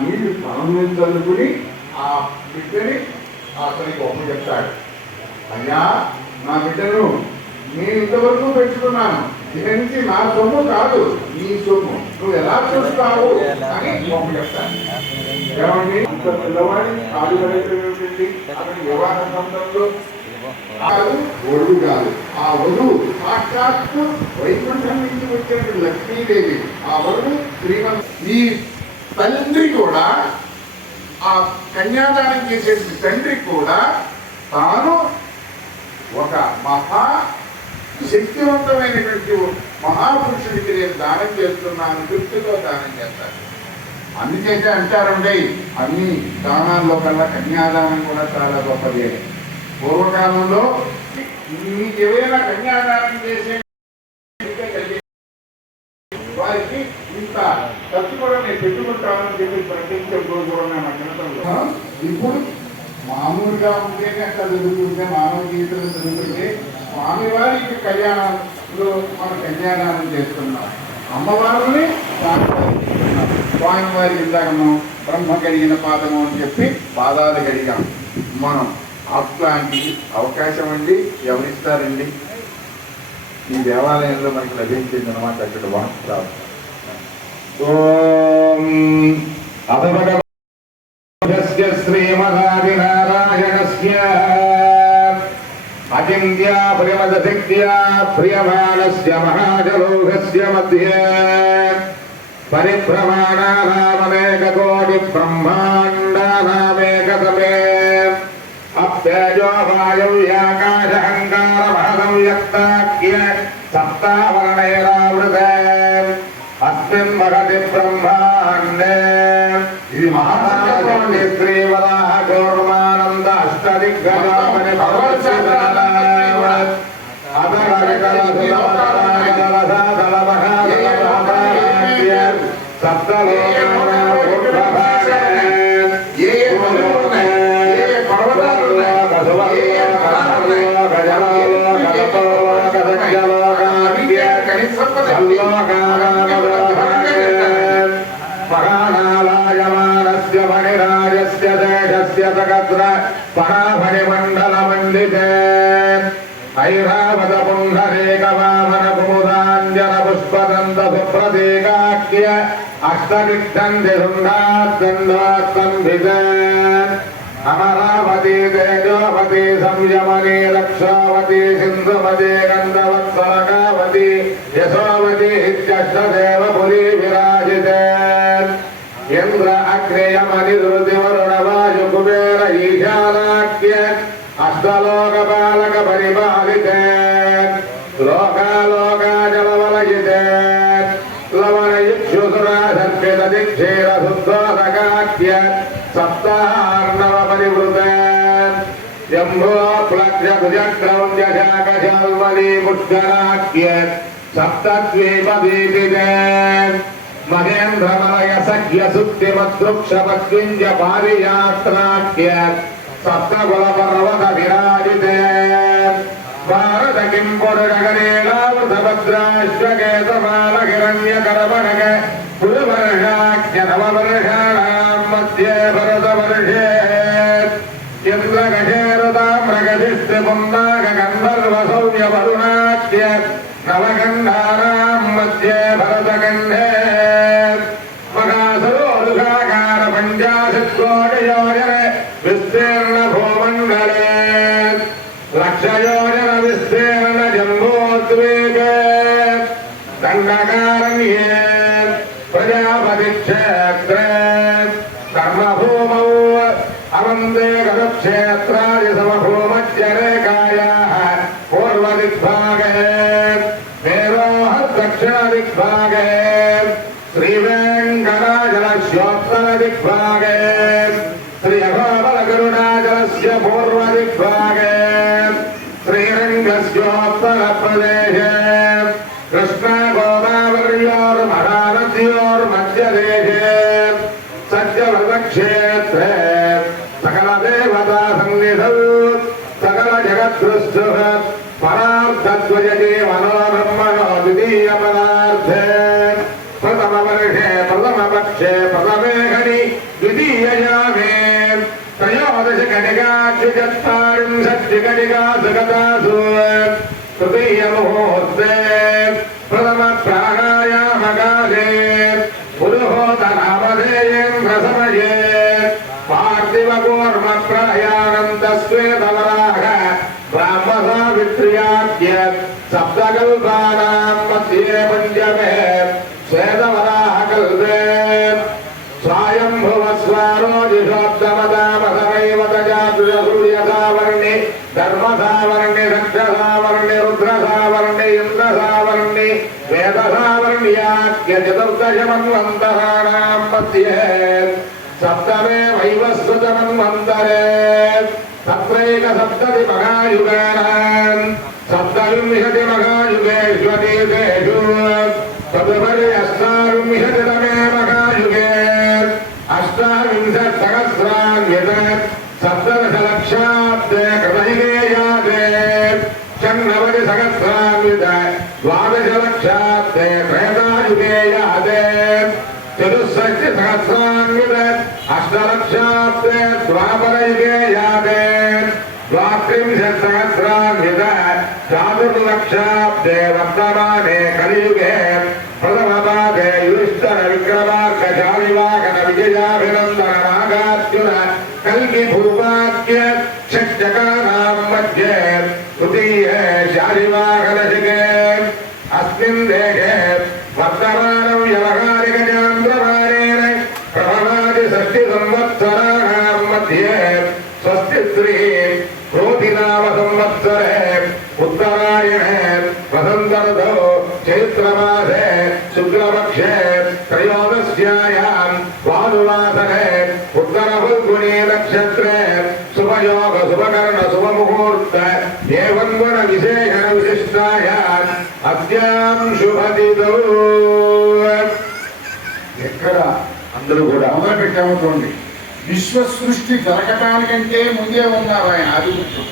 నీళ్లు తన మీద చల్లుకుని ఆ బిడ్డని అతనికి ఒప్పు చెప్తాడు. అయ్యా, నా బిడ్డను నేను ఇంతవరకు పెంచుకున్నాను, ఇక నుంచి నా సొమ్ము కాదు నీ సొమ్ము, నువ్వు ఎలా చూస్తావు అని ఒప్పు చెప్తాను. ఏమండి, ఇంత పిల్లవాడి ఆడుపడేటువంటి అతని వివాహ సంబంధంలో కాదు, వధువు కాదు. ఆ వధువు సాక్షాత్తు వైకుంఠం నుంచి వచ్చినటువంటి లక్ష్మీదేవి. ఆ వధువు శ్రీమంత. ఈ తండ్రి కూడా, ఆ కన్యాదానం చేసే తండ్రి కూడా తాను ఒక మహా శక్తివంతమైనటువంటి మహాపురుషుడికి నేను దానం చేస్తున్నాను, తృప్తితో దానం చేస్తాను. అందుచేత అంటారండి, అన్ని దానాల్లో కల్లా కన్యాదానం కూడా చాలా గొప్పది. పూర్వకాలంలో మీకు ఏవైనా కన్యాదానం చేసే వారికి ఇంత ఖర్చు కూడా నేను పెట్టుకుంటానని చెప్పి ప్రకటించడం కూడా నా చిన్నతనంలో. ఇప్పుడు మామూలుగా ఉంటేనే అట్లా జరుగుతుంటే, మానవ జీవితంలో జరుగుతుంటే స్వామివారికి కళ్యాణంలో మనం కన్యాదానం చేస్తున్నాం. అమ్మవారిని స్వామివారి ఇందాకము బ్రహ్మ కడిగిన పాదము అని చెప్పి పాదాలు కడిగాం మనం. అట్లాంటి అవకాశం అండి ఎవరిస్తారండి? ఈ దేవాలయంలో మనకు లభించింది అనమాట. అక్కడ వాస్తవం శ్రీమదాదినారాయణస్య అచింత్యా ప్రియమదశక్త్యా ప్రియమానస్య మహాజలోహస్య మధ్యే పరిభ్రమాణానామనేకకోటి బ్రహ్మాండానామేకతమే అప్యజో వాయువ్యాకాశహంకారమహదం యక్తాఖ్య సప్తావరణైరావృతే అస్మిన్ మహతి బ్రహ్మాండే. ఇది మహారాజి శ్రీవరాహ గౌరమానంద అష్టదిగ్గజామని మహానాలాయమానస్య మణిరాజస్య దేశస్య సగద్ర పరాభణిమండలమండితే ఐరావత పుండరీకవామన కుముదాంజన పుష్పదంత సుప్రతీకాఖ్య అష్టదిగ్ధంతి శృంగాస్కంధాస్కంభితే అమరావతి తేజోవతి సంయమని రక్షావతి సింధుమతి గంధవత్సలకావతి యశోవతి ఇత్యష్టదేవపురీ విరాజితే ఇంద్ర అగ్నేయమని రుతి వరుణ వాయు కుబేర ఈశానాఖ్య అష్టలోకపాలక పరిపాలితే లోకాలోకాజలవలయితే లవణయుక్షుసురాసర్పిత దిక్షేర శుద్ధోదకాఖ్య సప్తార్ణవ పరివృతే జంభో ప్లక్ష భుజక్రౌంజ శాకశాల్మణి పుష్కరాఖ్య సప్తద్వీపదీపితే మహేంద్రమలయ సఖ్య సుక్తిమద్వృక్షపత్వింజ పారియాత్రాఖ్య సప్తకుల పర్వత విరాజితే భారత కింపురుషగరేలావృతభద్రాశ్వకేతమాల హిరణ్యకరమణగ పురువర్షాఖ్య నవవర్షాణాం మధ్యే భరతవర్షే ఇంద్రగశేరుతామ్రగశిష్టిపుందాగ గంధర్వ సౌమ్య వరుణాఖ్య నవగంధానాం మధ్యే భరతగంధే మహాసరోరుగాకార పంచాశత్కోటియోజన విస్తీర్ణ భూమండలే లక్షయోజన విస్తీర్ణ జంబోద్వేగే దండకారణ్యే ప్రజాపతి క్షేత్రే కర్మభూమౌ అవంతే గరుక్షేత్రాది సమభూమజ్జరేకాయాః పూర్వదిగ్భాగే మేరోః దక్షిణదిగ్భాగే శ్రీవేంకటాచలస్యోత్తరదిగ్భాగే శ్రీయభాబలగరుడాచలస్య పూర్వదిగ్భాగే శ్రీరంగస్యోత్తరప్రదేశే కృష్ణగోదావర్యోర్మహానద్యోర్మధ్యదేశే సత్యవ్రతక్షేత్రే సకల దేవతా సన్నిధౌ సకల జగద్సృష్టు పరార్థద్వయతే మనోబ్రహ్మణో ద్వితీయ పదార్థే ప్రథమ వర్షే ప్రథమ పక్షే ప్రథమే ఘని द्विचत्वारिंशद्विघटिका सुगतासु तृतीयमुहूर्ते प्रथम प्राणायामकाले पुरुहोतनामधेयेन्द्रसमये पार्थिवकूर्म प्रयाणन्तस्वेतवराह ब्राह्मसावित्र्याद्य सप्तकल्पानां मध्ये पञ्चमे श्वेतवराह कल्पे स्वायम्भुवस्वारोजिषोत्तमदामसमैव तजातुर्यसूर्यसावर्णे धर्मसावर्णे दक्षसावर्णे रुद्रसावर्णे इन्द्रसावर्णे वेदसावर्ण्याख्य चतुर्दशमन्वन्तराणां मध्ये सप्तमे वैवस्वतमन्वन्तरे सप्तैकसप्ततिमहायुगानां सप्तविंशतिमहायुगेष्वतीतेषु तदुपरि अष्टाविंशतितमे महायुगे अष्टाविंशत्सहस्रान्वित सप्तदशलक्षाब्दे कृतयुगे याते षण्णवतिसहस्रान्वित द्वादशलक्षाब्दे त्रेतायुगे याते चतुष्षष्टिसहस्रान्वित अष्टलक्षाब्दे द्वापरयुगे याते द्वात्रिंशत्सहस्रान्वित चातुर्लक्षाब्दे वर्तमाने कलियुगे प्रथमपादे युधिष्ठिर विक्रमार्क शालिवाहन विजयाभिनन्दन नागार्जुन कल्कि भूपाख्य षट्जगानां मध्ये तृतीये शालिवाहनशिखे अस्मिन् देशे वर्तमानं व्यवहारिकचान्द्रमानेन प्रभवादिषष्टिसंवत्सराणां मध्ये स्वस्ति क्रोधिनाम संवत्सरे उत्तरायणे वसन्तऋतौ चैत्रमासे शुक्लपक्षे त्रयोदश्यायां भानुवासरे उत्तरफल्गुणी नक्षत्रे शुभयोग शुभकर्ण शुभमुहूर्त एवं गुण विशेषण विशिष्टायाम् अस्यां शुभतिथौ ఎక్కడ అందరూ కూడా మొదలు పెట్టాము చూడండి. విశ్వ సృష్టి జరగటానికంటే ముందే ఉన్నారు ఆయన ఆదిపురుషుడు.